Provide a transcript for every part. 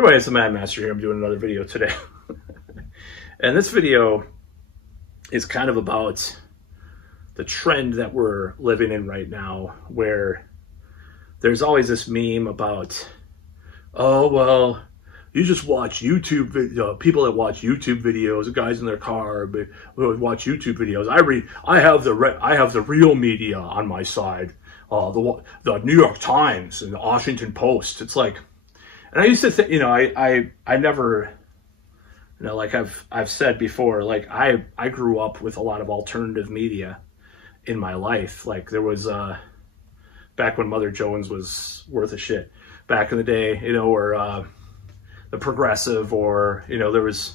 Everybody, it's the Mad Master here. I'm doing another video today. And this video is kind of about the trend that we're living in right now, where there's always this meme about, oh, well, you just watch YouTube videos, people that watch YouTube videos, guys in their car, but watch YouTube videos. I have the real media on my side. The New York Times and the Washington Post. It's like, and I used to think, I never, like I've said before, like I grew up with a lot of alternative media in my life. Like there was, back when Mother Jones was worth a shit back in the day, or the Progressive, or, there was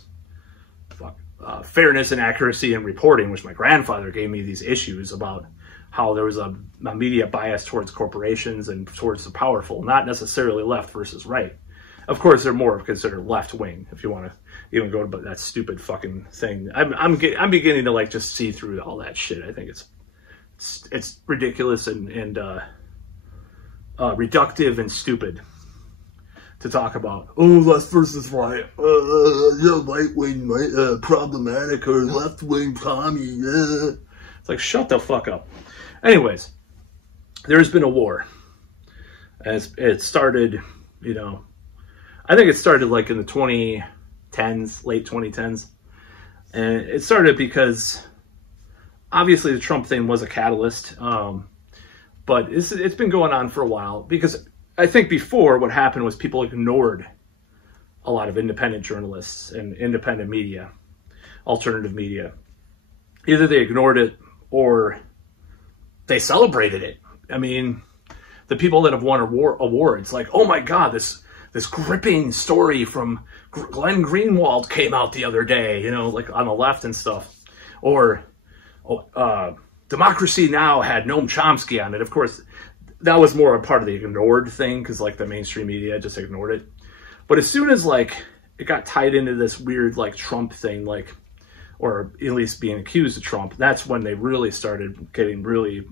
Fairness and Accuracy in Reporting, which my grandfather gave me these issues about how there was a media bias towards corporations and towards the powerful, not necessarily left versus right. Of course, they're more considered left-wing, if you want to even go to that stupid fucking thing. I'm beginning to like just see through all that shit. I think it's ridiculous and reductive and stupid to talk about. Oh, left versus right. Right-wing, problematic, or left-wing commie. It's like, shut the fuck up. Anyways, there's been a war. As it started, I think it started like in the 2010s, late 2010s. And it started because obviously the Trump thing was a catalyst. But it's been going on for a while, because I think before what happened was people ignored a lot of independent journalists and independent media, alternative media. Either they ignored it or they celebrated it. I mean, the people that have won awards, like, oh my God, this gripping story from Glenn Greenwald came out the other day, like on the left and stuff. Or Democracy Now! Had Noam Chomsky on it. Of course, that was more a part of the ignored thing, because like the mainstream media just ignored it. But as soon as like it got tied into this weird like Trump thing, like, or at least being accused of Trump, that's when they really started getting really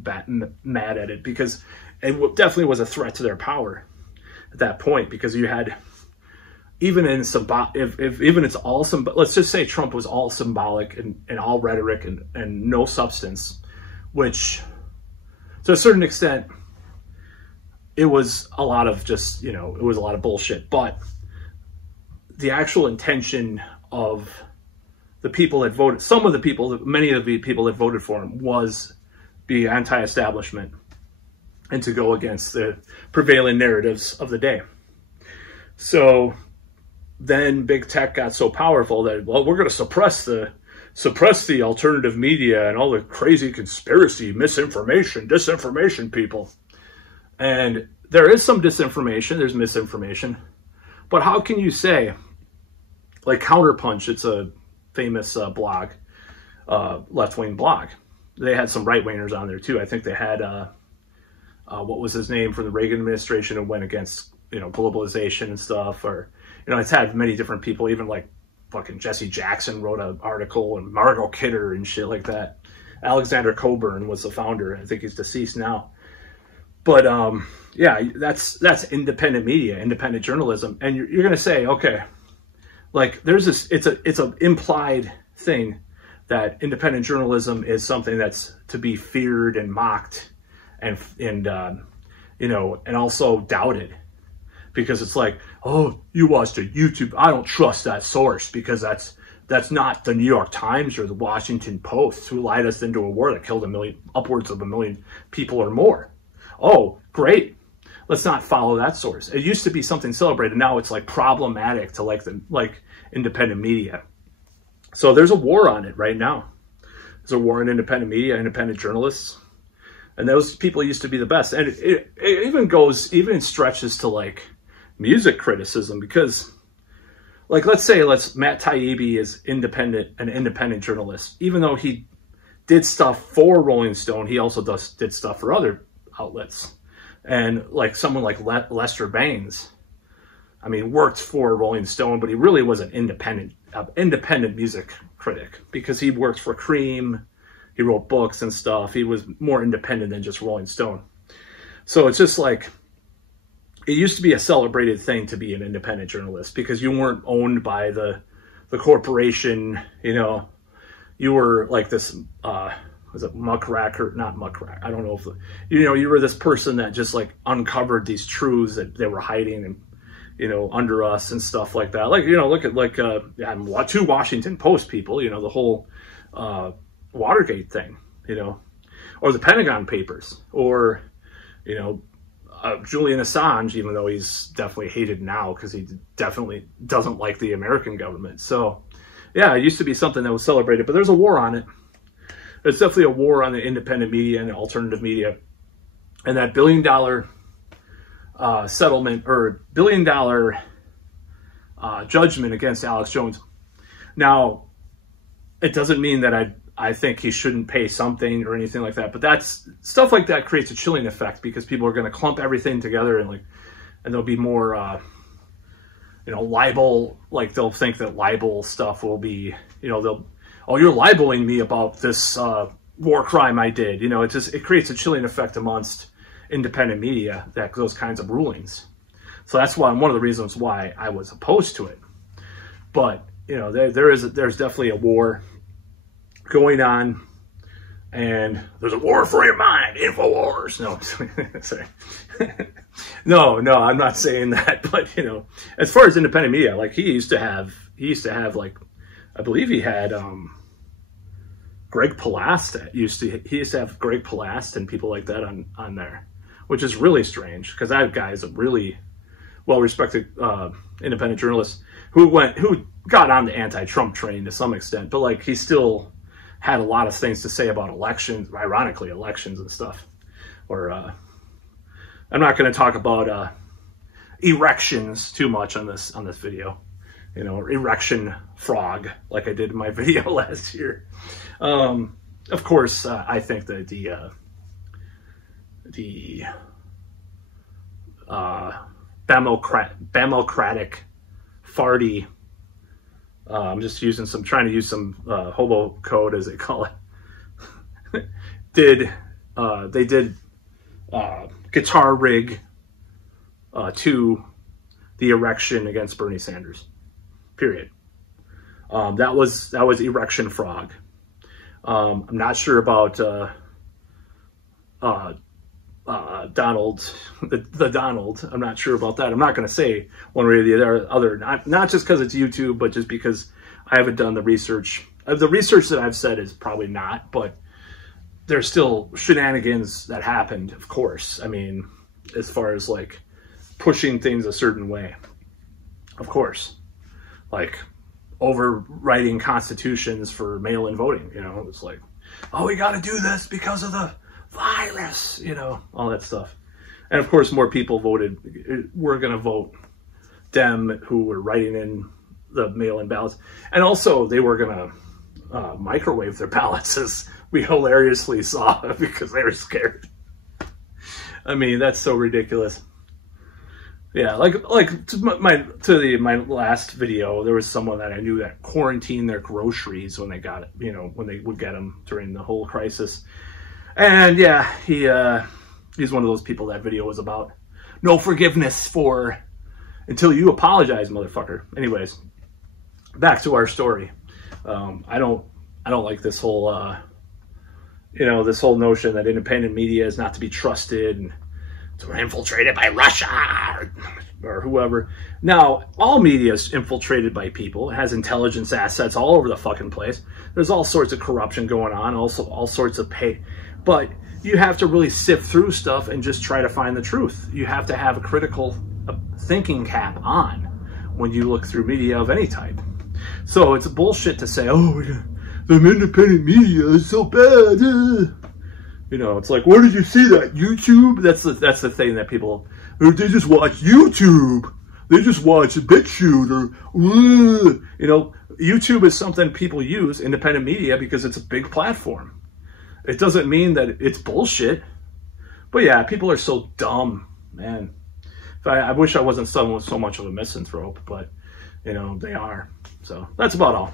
mad at it, because it definitely was a threat to their power at that point. Because you had, even in even it's all let's just say Trump was all symbolic and all rhetoric and no substance, which to a certain extent it was a lot of just, it was a lot of bullshit. But the actual intention of the people that voted, many of the people that voted for him, was be anti-establishment and to go against the prevailing narratives of the day. So then big tech got so powerful that, well, we're going to suppress the alternative media and all the crazy conspiracy, misinformation, disinformation people. And there is some disinformation, there's misinformation. But how can you say, like Counterpunch, it's a famous blog, left-wing blog. They had some right-wingers on there too. I think they had, what was his name, from the Reagan administration, who went against, globalization and stuff. Or, it's had many different people, even like fucking Jesse Jackson wrote an article, and Margot Kidder and shit like that. Alexander Coburn was the founder. I think he's deceased now. But yeah, that's independent media, independent journalism. And you're going to say, okay, like there's this, it's an implied thing that independent journalism is something that's to be feared and mocked and also doubted, because it's like, oh, you watched a YouTube, I don't trust that source because that's not the New York Times or the Washington Post, who lied us into a war that killed upwards of 1 million people or more. Oh, great. Let's not follow that source. It used to be something celebrated. Now it's like problematic to like independent media. So there's a war on it right now. There's a war on independent media, independent journalists. And those people used to be the best. And it even stretches to like music criticism, because like, let's say Matt Taibbi is an independent journalist. Even though he did stuff for Rolling Stone, he also did stuff for other outlets. And like someone like Lester Bangs, I mean, worked for Rolling Stone, but he really was an independent music critic, because he worked for Cream, he wrote books and stuff. He was more independent than just Rolling Stone. So it's just like, it used to be a celebrated thing to be an independent journalist because you weren't owned by the corporation, you know. You were like this, was it muckrack or not muckrack? I don't know if, you know, you were this person that just like uncovered these truths that they were hiding and, you know, under us and stuff like that. Like, you know, look at like, two Washington Post people, you know, the whole Watergate thing, you know, or the Pentagon Papers, or, you know, Julian Assange, even though he's definitely hated now because he definitely doesn't like the American government. So, yeah, it used to be something that was celebrated, but there's a war on it. There's definitely a war on the independent media and the alternative media. And that $1 billion settlement, or $1 billion judgment against Alex Jones. Now, it doesn't mean that I think he shouldn't pay something or anything like that, but that's stuff like that creates a chilling effect because people are going to clump everything together and there'll be more, you know, libel, like they'll think that libel stuff will be, you know, oh, you're libeling me about this war crime I did. You know, it creates a chilling effect amongst independent media, those kinds of rulings. So that's one of the reasons why I was opposed to it. But, you know, there's definitely a war going on, and there's a war for your mind, InfoWars. No, sorry. no, I'm not saying that. But, you know, as far as independent media, like he used to have like, I believe he had Greg Palast. He used to have Greg Palast and people like that on there, which is really strange because that guy is a really well-respected independent journalist who got on the anti-Trump train to some extent, but like he still had a lot of things to say about elections, ironically, elections and stuff. Or I'm not going to talk about erections too much on this video, you know, erection frog, like I did in my video last year. Of course, I think that the Bamocratic farty, I'm just trying to use some hobo code, as they call it. They did guitar rig to the erection against Bernie Sanders. Period. That was erection frog. I'm not sure about Donald, the Donald. I'm not sure about that. I'm not going to say one way or the other. Not just because it's YouTube, but just because I haven't done the research. The research that I've said is probably not, but there's still shenanigans that happened, of course. I mean, as far as like pushing things a certain way, of course, like overwriting constitutions for mail-in voting. You know, it's like, oh, we got to do this because of the virus, you know, all that stuff. And of course, more people were going to vote Dem, who were writing in the mail-in ballots. And also, they were going to microwave their ballots, as we hilariously saw, because they were scared. I mean, that's so ridiculous. Yeah, like to my last video, there was someone that I knew that quarantined their groceries when they got it, you know, when they would get them during the whole crisis. And yeah, he's one of those people that video was about. No forgiveness until you apologize, motherfucker. Anyways, back to our story. I don't like this whole you know, this whole notion that independent media is not to be trusted and we're infiltrated by Russia or whoever. Now, all media is infiltrated by people. It has intelligence assets all over the fucking place. There's all sorts of corruption going on, also all sorts of pay. But you have to really sift through stuff and just try to find the truth. You have to have a critical thinking cap on when you look through media of any type. So it's bullshit to say, oh, the independent media is so bad. You know, it's like, where did you see that? YouTube? That's the thing that people, they just watch YouTube. They just watch BitChute or, you know, YouTube is something people use, independent media, because it's a big platform. It doesn't mean that it's bullshit. But yeah, people are so dumb, man. I wish I wasn't so much of a misanthrope, but, you know, they are. So that's about all.